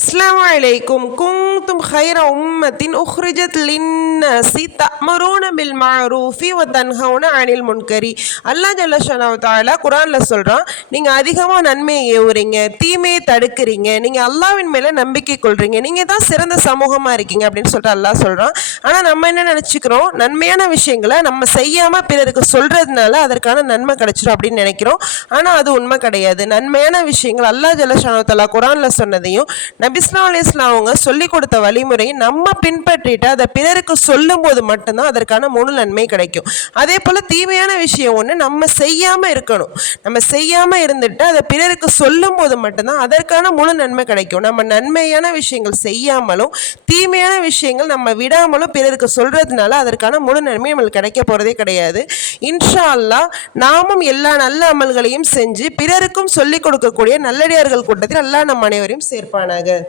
അസ്സാം വലൈക്കും കുങ് كنتم خير أمة أخرجت للناس تأمرون بالمعروف وتنهون عن المنكر அல்லாஹ் ஜல்லஷானா தாலா குரான்ல சொல்றான் நீங்க அதிகமா நன்மையை ஏவுறீங்க தீமையை தடுக்கிறீங்க நீங்க அல்லாஹ்வின் மேல நம்பிக்கை கொள்றீங்க நீங்க தான் சிறந்த சமூகமா இருக்கீங்க அப்படின்னு சொல்லிட்டு அல்லாஹ் சொல்றான் ஆனா நம்ம என்ன நினைச்சுக்கிறோம் நன்மையான விஷயங்களை நம்ம செய்யாம பிறருக்கு சொல்றதுனால அதற்கான நன்மை கிடைச்சிரும் அப்படின்னு நினைக்கிறோம் ஆனா அது உண்மை கிடையாது நன்மையான விஷயங்கள் அல்லாஹ் ஜல்லஷானா தாலா குரான்ல சொன்னதையும் நபிஸ்லாம் அலிஸ்லாம் அவங்க சொல்லி கொடுத்த வழிமுறையை நம்ம பின்பற்றிட்டு அதை பிறருக்கு சொல்லும் போது மட்டும்தான் அதற்கான முழு நன்மை கிடைக்கும். அதே போல் தீமையான விஷயம் ஒன்று நம்ம செய்யாமல் இருக்கணும். நம்ம செய்யாமல் இருந்துட்டு அதை பிறருக்கு சொல்லும் போது மட்டும்தான் அதற்கான முழு நன்மை கிடைக்கும். நம்ம நன்மையான விஷயங்கள் செய்யாமலும் தீமையான விஷயங்கள் நம்ம விடாமலும் பிறருக்கு சொல்கிறதுனால அதற்கான முழு நன்மை நம்மளுக்கு கிடைக்க போகிறதே கிடையாது. இன்ஷா அல்லாஹ் நாமும் எல்லா நல்ல அமல்களையும் செஞ்சு பிறருக்கும் சொல்லிக் கொடுக்கக்கூடிய நல்லடியார்கள் கூட்டத்தில் அல்லா நம் அனைவரையும் சேர்ப்பானாக.